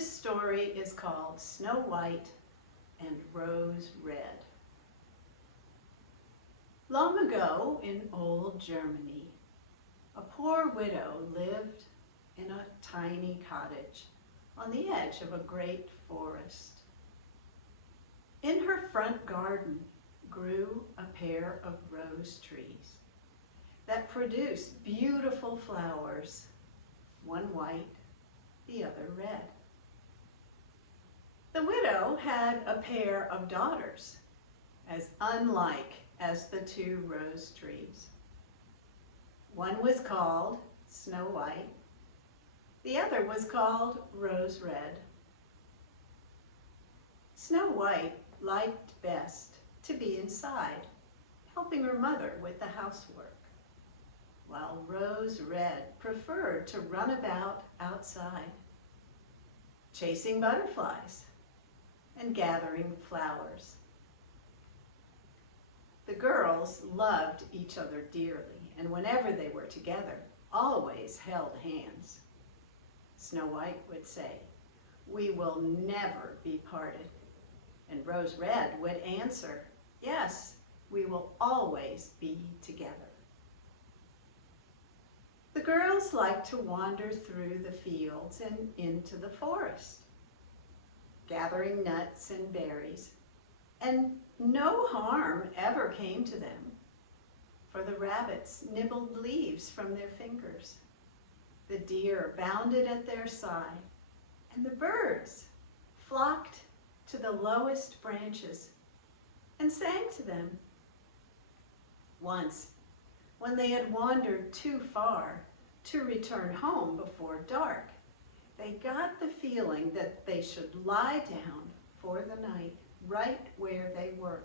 This story is called Snow White and Rose Red. Long ago in old Germany, a poor widow lived in a tiny cottage on the edge of a great forest. In her front garden grew a pair of rose trees that produced beautiful flowers, one white, the other red. The widow had a pair of daughters, as unlike as the two rose trees. One was called Snow White, the other was called Rose Red. Snow White liked best to be inside, helping her mother with the housework, while Rose Red preferred to run about outside, chasing butterflies and gathering flowers. The girls loved each other dearly, and whenever they were together, always held hands. Snow White would say, "We will never be parted." And Rose Red would answer, "Yes, we will always be together." The girls liked to wander through the fields and into the forest, gathering nuts and berries, and no harm ever came to them, for the rabbits nibbled leaves from their fingers, the deer bounded at their side, and the birds flocked to the lowest branches and sang to them. Once, when they had wandered too far to return home before dark, they got the feeling that they should lie down for the night right where they were.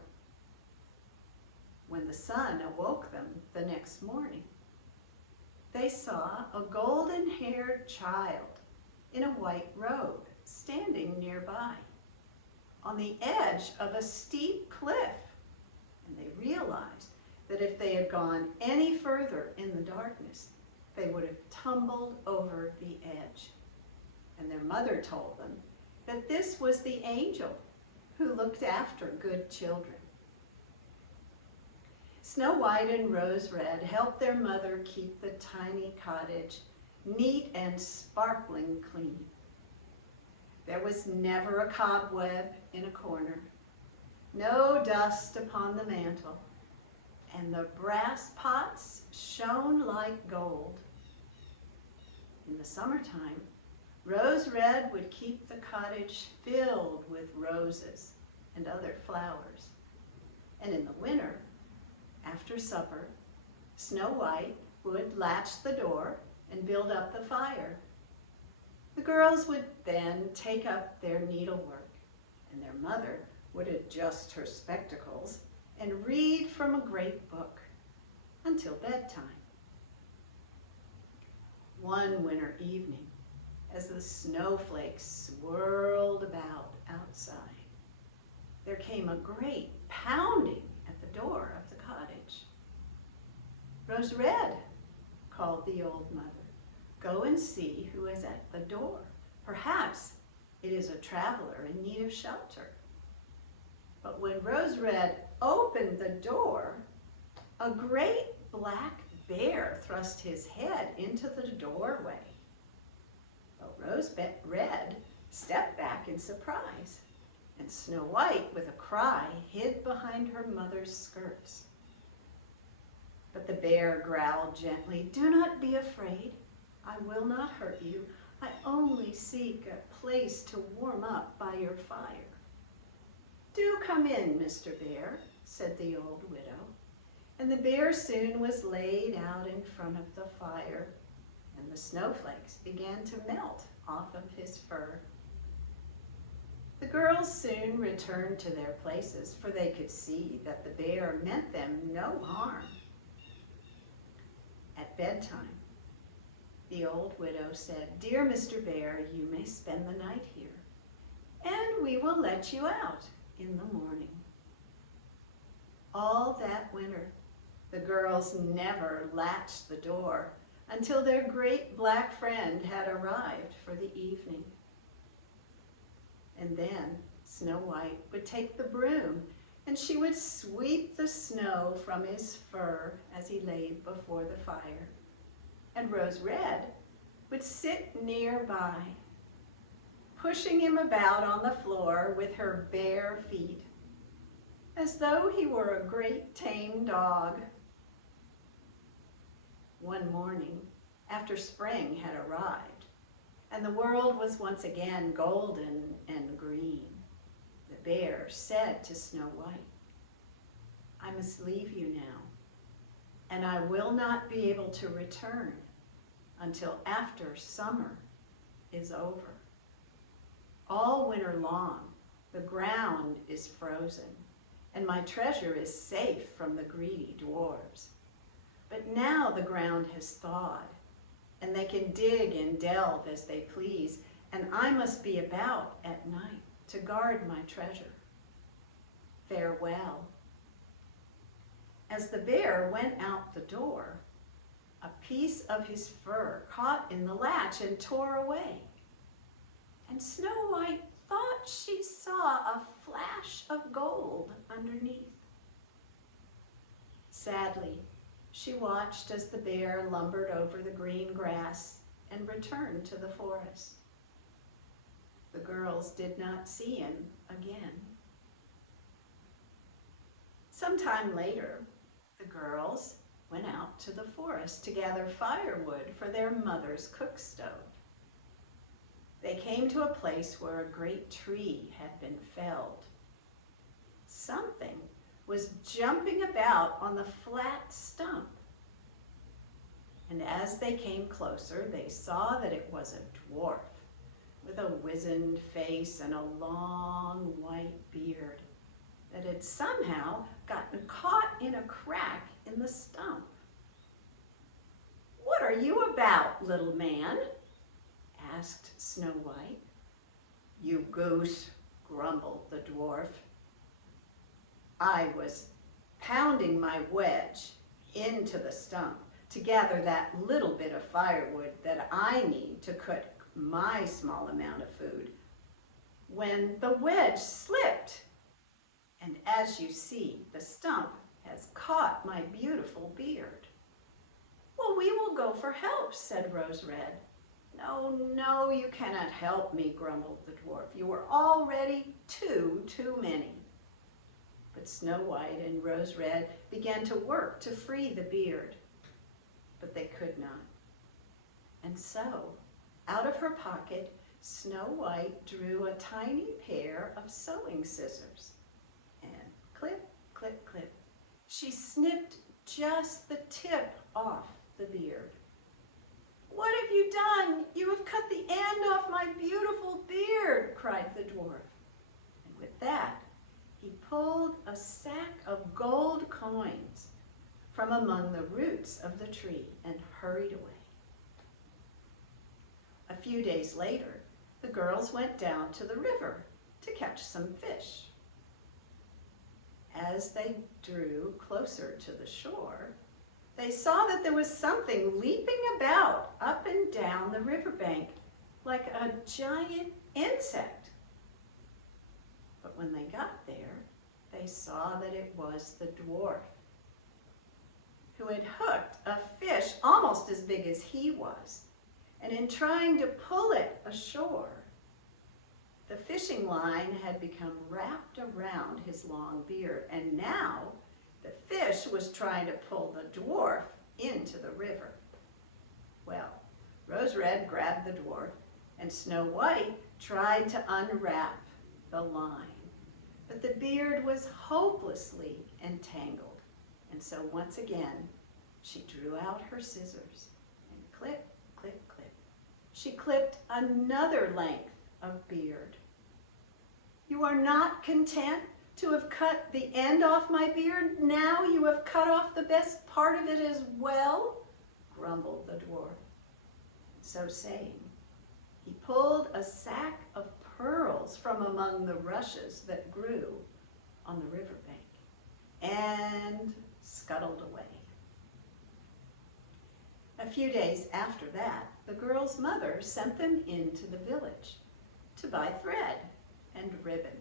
When the sun awoke them the next morning, they saw a golden-haired child in a white robe standing nearby on the edge of a steep cliff, and they realized that if they had gone any further in the darkness, they would have tumbled over the edge. And their mother told them that this was the angel who looked after good children. Snow White and Rose Red helped their mother keep the tiny cottage neat and sparkling clean. There was never a cobweb in a corner, no dust upon the mantel, and the brass pots shone like gold. In the summertime, Rose Red would keep the cottage filled with roses and other flowers. And in the winter, after supper, Snow White would latch the door and build up the fire. The girls would then take up their needlework, and their mother would adjust her spectacles and read from a great book until bedtime. One winter evening, as the snowflakes swirled about outside, there came a great pounding at the door of the cottage. "Rose Red," called the old mother, "go and see who is at the door. Perhaps it is a traveler in need of shelter." But when Rose Red opened the door, a great black bear thrust his head into the doorway. But Rose Red stepped back in surprise, and Snow White, with a cry, hid behind her mother's skirts. But the bear growled gently, "Do not be afraid. I will not hurt you. I only seek a place to warm up by your fire." "Do come in, Mr. Bear," said the old widow. And the bear soon was laid out in front of the fire, and the snowflakes began to melt off of his fur. The girls soon returned to their places, for they could see that the bear meant them no harm. At bedtime, the old widow said, "Dear Mr. Bear, you may spend the night here, and we will let you out in the morning." All that winter, the girls never latched the door until their great black friend had arrived for the evening. And then Snow White would take the broom and she would sweep the snow from his fur as he lay before the fire. And Rose Red would sit nearby, pushing him about on the floor with her bare feet, as though he were a great tame dog. One morning, after spring had arrived, and the world was once again golden and green, the bear said to Snow White, "I must leave you now, and I will not be able to return until after summer is over. All winter long, the ground is frozen, and my treasure is safe from the greedy dwarves. But now the ground has thawed, and they can dig and delve as they please, and I must be about at night to guard my treasure. Farewell." As the bear went out the door, a piece of his fur caught in the latch and tore away. And Snow White thought she saw a flash of gold underneath. Sadly, she watched as the bear lumbered over the green grass and returned to the forest. The girls did not see him again. Sometime later, the girls went out to the forest to gather firewood for their mother's cook stove. They came to a place where a great tree had been felled. Something was jumping about on the flat stump. And as they came closer, they saw that it was a dwarf with a wizened face and a long white beard that had somehow gotten caught in a crack in the stump. "What are you about, little man?" asked Snow White. "You goose," grumbled the dwarf. "I was pounding my wedge into the stump to gather that little bit of firewood that I need to cook my small amount of food, when the wedge slipped. And as you see, the stump has caught my beautiful beard." "Well, we will go for help," said Rose Red. "No, no, you cannot help me," grumbled the dwarf. "You are already too many." But Snow White and Rose Red began to work to free the beard, but they could not. And so, out of her pocket, Snow White drew a tiny pair of sewing scissors, and clip, clip, clip, she snipped just the tip off the beard. "What have you done? You have cut the end off my beautiful beard," cried the dwarf. And with that, he pulled a sack of gold coins from among the roots of the tree and hurried away. A few days later, the girls went down to the river to catch some fish. As they drew closer to the shore, they saw that there was something leaping about up and down the riverbank like a giant insect. But when they got there, they saw that it was the dwarf, who had hooked a fish almost as big as he was. And in trying to pull it ashore, the fishing line had become wrapped around his long beard, and now the fish was trying to pull the dwarf into the river. Well, Rose Red grabbed the dwarf, and Snow White tried to unwrap the line. But the beard was hopelessly entangled, and so once again, she drew out her scissors, and clip, clip, clip, she clipped another length of beard. "You are not content to have cut the end off my beard? Now you have cut off the best part of it as well?" grumbled the dwarf. So saying, he pulled a sack of pearls from among the rushes that grew on the riverbank and scuttled away. A few days after that, the girl's mother sent them into the village to buy thread and ribbon.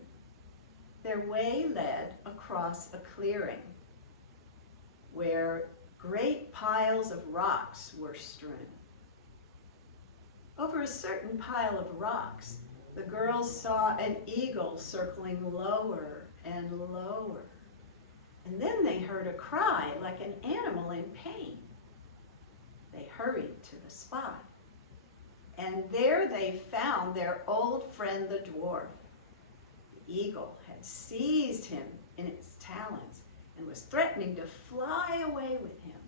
Their way led across a clearing where great piles of rocks were strewn. Over a certain pile of rocks, the girls saw an eagle circling lower and lower. And then they heard a cry like an animal in pain. They hurried to the spot. And there they found their old friend the dwarf. The eagle had seized him in its talons and was threatening to fly away with him.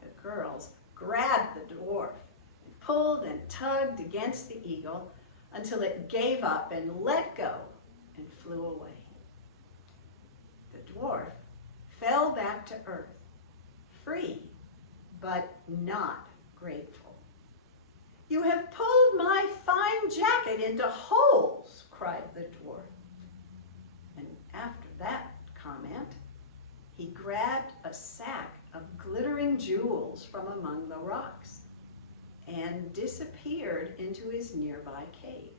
The girls grabbed the dwarf and pulled and tugged against the eagle until it gave up and let go and flew away. The dwarf fell back to earth, free but not grateful. "You have pulled my fine jacket into holes," cried the dwarf. And after that comment, he grabbed a sack of glittering jewels from among the rocks and disappeared into his nearby cave.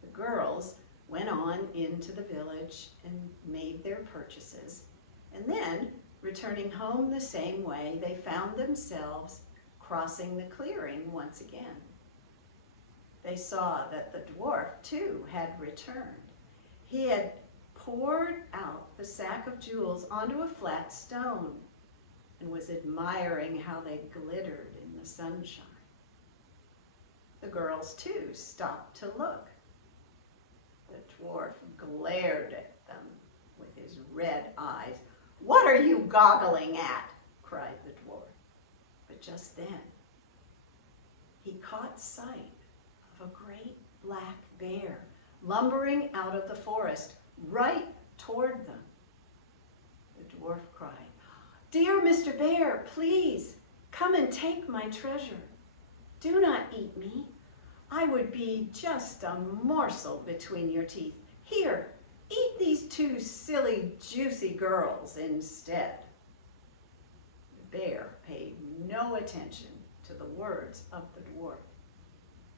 The girls went on into the village and made their purchases, and then, returning home the same way, they found themselves crossing the clearing once again. They saw that the dwarf, too, had returned. He had poured out the sack of jewels onto a flat stone and was admiring how they glittered in the sunshine. The girls, too, stopped to look. The dwarf glared at them with his red eyes. "What are you goggling at?" cried the dwarf. But just then, he caught sight of a great black bear lumbering out of the forest right toward them. The dwarf cried, "Dear Mr. Bear, please come and take my treasure. Do not eat me. I would be just a morsel between your teeth. Here, eat these two silly, juicy girls instead." The bear paid no attention to the words of the dwarf,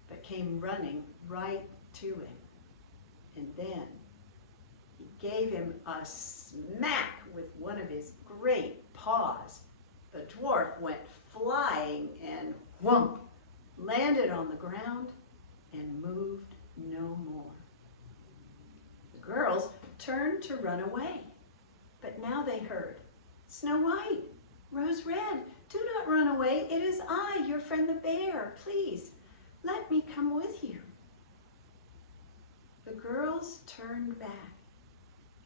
but came running right to him. And then he gave him a smack with one of his great paws. The dwarf went flying and whump, landed on the ground and moved no more. The girls turned to run away, but now they heard, "Snow White, Rose Red, do not run away. It is I, your friend the bear. Please, let me come with you." The girls turned back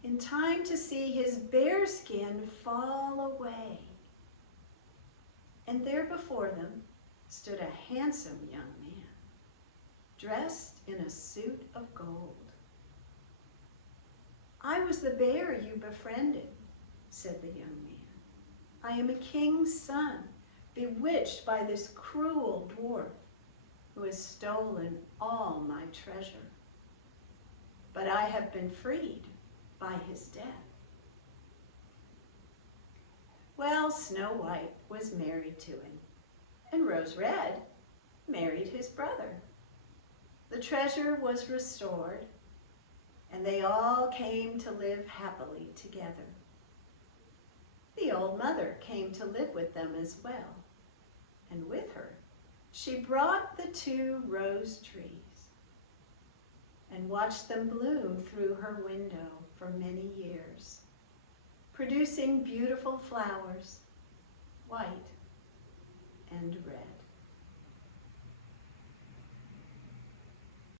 in time to see his bear skin fall away. And there before them stood a handsome young man, dressed in a suit of gold. "I was the bear you befriended," said the young man. "I am a king's son, bewitched by this cruel dwarf who has stolen all my treasure. But I have been freed by his death." Well, Snow White was married to him, and Rose Red married his brother. The treasure was restored, and they all came to live happily together. The old mother came to live with them as well, and with her she brought the two rose trees and watched them bloom through her window for many years, producing beautiful flowers, white and